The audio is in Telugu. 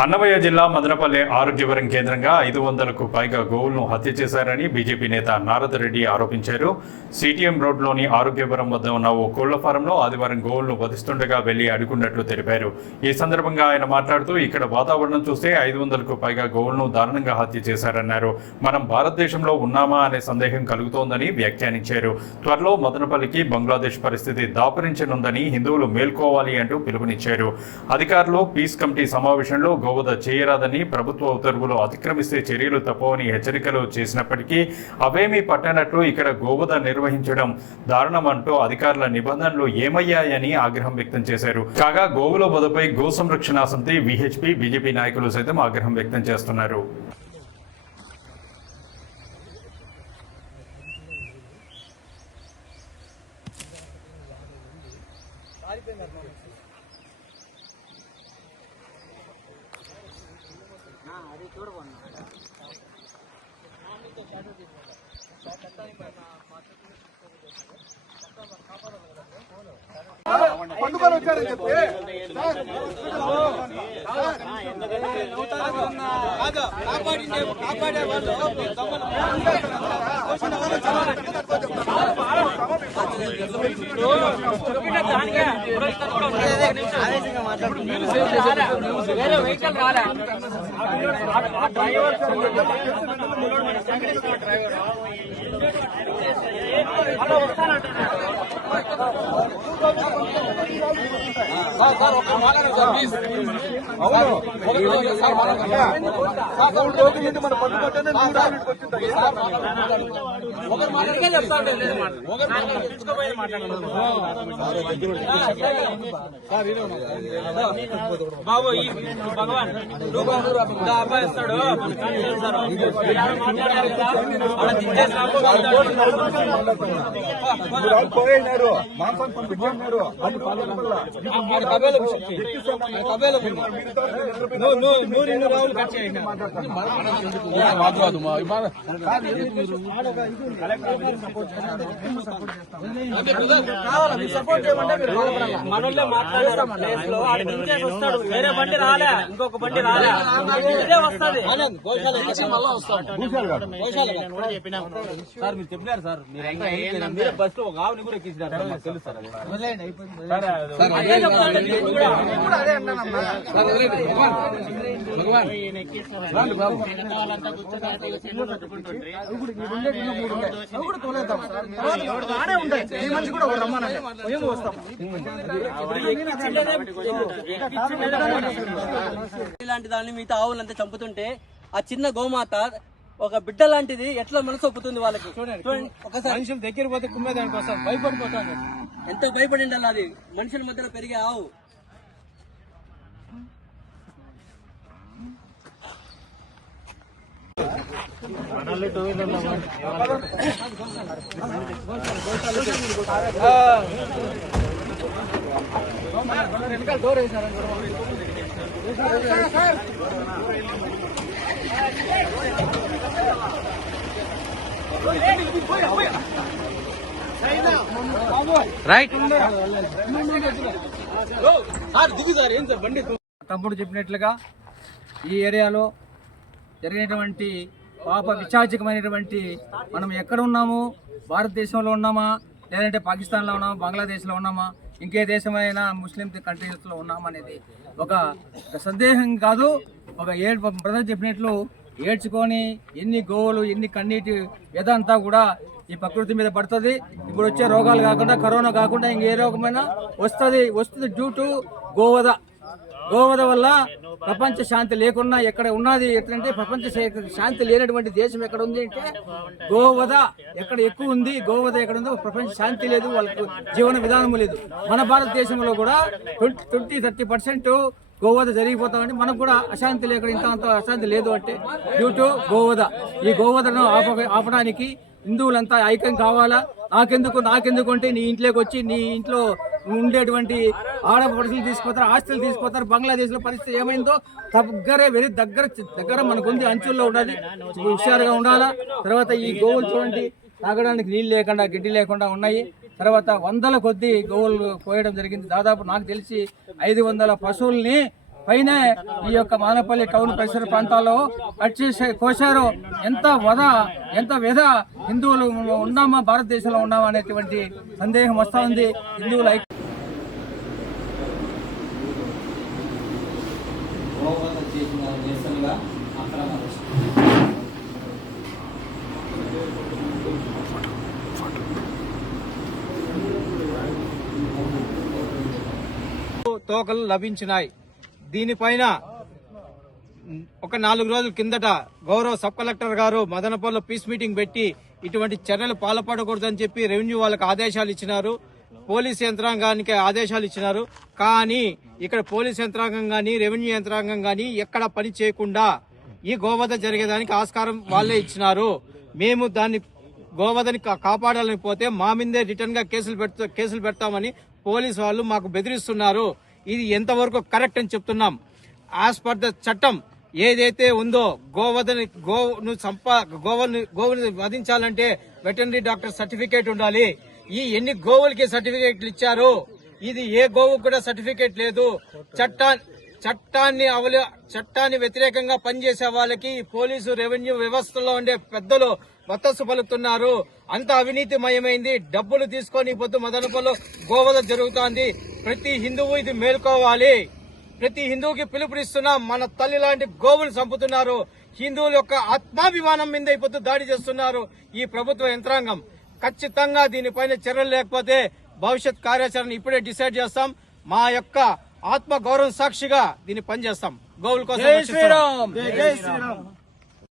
అన్నమయ్య జిల్లా మదనపల్లి ఆరోగ్యవరం కేంద్రంగా 500కు పైగా గోవులను హత్య చేశారని బీజేపీ నేత నారద రెడ్డి ఆరోపించారు. సిటిఎం రోడ్లోని ఆరోగ్యవరం వద్ద ఉన్న ఓ కోళ్ల ఫారంలో ఆదివారం గోవులను వధిస్తుండగా వెళ్లి అడుగున్నట్లు తెలిపారు. ఈ సందర్భంగా ఆయన మాట్లాడుతూ ఇక్కడ వాతావరణం చూస్తే 500కు పైగా గోవులను దారుణంగా హత్య చేశారన్నారు. మనం భారతదేశంలో ఉన్నామా అనే సందేహం కలుగుతోందని వ్యాఖ్యానించారు. త్వరలో మదనపల్లికి బంగ్లాదేశ్ పరిస్థితి దాపురించనుందని హిందువులు మేల్కోవాలి అంటూ పిలుపునిచ్చారు. అధికారులు పీస్ కమిటీ సమావేశంలో గోవధ చేయరాదని, ప్రభుత్వ ఉత్తర్వులు అతిక్రమిస్తే చర్యలు తప్పవని హెచ్చరికలు చేసినప్పటికీ అవేమీ పట్టనట్లు ఇక్కడ గోవధ నిర్వహించడం దారుణమంటూ అధికారుల నిబంధనలు ఏమయ్యాయని ఆగ్రహం వ్యక్తం చేశారు. కాగా గోవుల వధపై గో సంరక్షణ సమితి, విహెచ్పి, బీజేపీ నాయకులు సైతం ఆగ్రహం వ్యక్తం చేస్తున్నారు. పండుగలు వచ్చారని చెప్పి కాపాడే వాళ్ళు సార్ ఒక మాట్లాడండి సార్ ప్లీజ్. అవును రోజు నుండి మన పట్టుకుంటేనే బాబు ఈ భగవాన్ అబ్బాయి ఇస్తాడు పోయినారు మాంసం పంపించారు రావులు కట్ చేయండి. మనోళ్ళే మాట్లాడారు. వస్తాడు వేరే బండి రాలే, ఇంకొక బండి రాలే, ఇదే వస్తుంది. సార్ మీరు చెప్పినారు సార్, మీరు బస్ లో ఒక ఆవుని కూడా ఎక్కించినారు సార్, తెలుసు సార్. ఇలాంటి దాన్ని మిగతా ఆవులంతా చంపుతుంటే ఆ చిన్న గోమాత ఒక బిడ్డ లాంటిది ఎట్లా మనసు ఒప్పుతుంది వాళ్ళకి. చూడండి ఒకసారి మనుషులు దగ్గర పోతే కుమ్మే దానికోసం భయపడిపోతాను. ఎంత భయపడి ఉండాలి అది, మనుషుల మధ్యలో పెరిగే ఆవు. తమ్ముడు చెప్పినట్లుగా ఈ ఏరియాలో జరిగినటువంటి పాప విచాచకమైనటువంటి, మనం ఎక్కడ ఉన్నాము, భారతదేశంలో ఉన్నామా లేదంటే పాకిస్తాన్లో ఉన్నామా, బంగ్లాదేశ్లో ఉన్నామా, ఇంకే దేశమైనా ముస్లిం కంట్రీస్లో ఉన్నామా అనేది ఒక సందేహం కాదు. ఒక బ్రదర్ చెప్పినట్లు ఏడ్చుకొని ఎన్ని గోవులు ఎన్ని కన్నీటి వ్యధ అంతా కూడా ఈ ప్రకృతి మీద పడుతుంది. ఇప్పుడు వచ్చే రోగాలు కాకుండా, కరోనా కాకుండా ఇంకే రోగమైనా వస్తుంది డ్యూ టు గోవధ. గోవధ వల్ల ప్రపంచ శాంతి లేకుండా ఎక్కడ ఉన్నది ఎట్లంటే, ప్రపంచ శాంతి లేనటువంటి దేశం ఎక్కడ ఉంది అంటే గోవధ ఎక్కడ ఎక్కువ ఉంది. గోవధ ఎక్కడ ఉందో ప్రపంచ శాంతి లేదు, వాళ్ళకు జీవన విధానం లేదు. మన భారతదేశంలో కూడా 20-30% గోవధ జరిగిపోతామంటే మనకు కూడా అశాంతి లేక ఇంత అశాంతి లేదు అంటే డ్యూ టు గోవధ. ఈ గోవధను ఆపడానికి హిందువులంతా ఐక్యం కావాలా. నాకెందుకు అంటే నీ ఇంట్లోకి వచ్చి నీ ఇంట్లో ఉండేటువంటి ఆడపడుచులు తీసుకుపోతారు, ఆస్తులు తీసుకుపోతారు. బంగ్లాదేశ్లో పరిస్థితి ఏమైందో దగ్గర మనకుంది, అంచుల్లో ఉండాలి, హుషారుగా ఉండాలా. తర్వాత ఈ గోవులు చూడండి, తాగడానికి నీళ్ళు లేకుండా గడ్డి లేకుండా ఉన్నాయి. తర్వాత వందల కొద్ది గోవులు కోయడం జరిగింది. దాదాపు నాకు తెలిసి 500 పశువుల్ని పైనే ఈ యొక్క మదనపల్లి టౌన్ పరిసర ప్రాంతాల్లో కోశారు. ఎంత వ్యధ హిందువులు ఉన్నామా, భారతదేశంలో ఉన్నామా అనేటువంటి సందేహం వస్తా ఉంది. హిందువుల తోకలు లభించినాయి. దీనిపైన ఒక 4 రోజుల కిందట గౌరవ సబ్ కలెక్టర్ గారు మదనపల్లిలో పీస్ మీటింగ్ పెట్టి ఇటువంటి చర్యలు పాల్పడకూడదని చెప్పి రెవెన్యూ వాళ్ళకి ఆదేశాలు ఇచ్చినారు, పోలీస్ యంత్రాంగానికి ఆదేశాలు ఇచ్చినారు. కానీ ఇక్కడ పోలీస్ యంత్రాంగం గానీ రెవెన్యూ యంత్రాంగం గానీ ఎక్కడ పని చేయకుండా ఈ గోవధ జరిగేదానికి ఆస్కారం వాళ్ళే ఇచ్చినారు. మేము దాన్ని గోవధని కాపాడాలని పోతే మా మీదే రిటర్న్ గా కేసులు పెడతామని పోలీసు వాళ్ళు మాకు బెదిరిస్తున్నారు. ఇది ఎంతవరకు కరెక్ట్ అని చెప్తున్నాం. యాజ్ పర్ ద చట్టం ఏదైతే ఉందో గోవుని వధించాలంటే వెటర్నరీ డాక్టర్ సర్టిఫికేట్ ఉండాలి. ఈ ఎన్ని గోవులకి సర్టిఫికేట్లు ఇచ్చారు? ఇది ఏ గోవు కూడా సర్టిఫికేట్ లేదు. చట్టాన్ని వ్యతిరేకంగా పనిచేసే వాళ్ళకి పోలీసు రెవెన్యూ వ్యవస్థలో ఉండే పెద్దలు వత్తస్సు పలుకుతున్నారు. అంత అవినీతిమయమైంది. డబ్బులు తీసుకొని పొద్దు మదనపల్లిలో గోవధ జరుగుతోంది. ప్రతి హిందువు ఇది మేల్కోవాలి. ప్రతి హిందువుకి పిలుపునిస్తున్నా. మన తల్లి లాంటి గోవులు చంపుతున్నారు. హిందువుల యొక్క ఆత్మాభిమానం మీద ఇప్పుడు దాడి చేస్తున్నారు ఈ ప్రభుత్వ యంత్రాంగం. ఖచ్చితంగా దీనిపైన చర్యలు లేకపోతే భవిష్యత్ కార్యాచరణ ఇప్పుడే డిసైడ్ చేస్తాం. మా యొక్క ఆత్మ గౌరవం సాక్షిగా దీన్ని పనిచేస్తాం. గోవుల కోసం. జై శ్రీరామ్.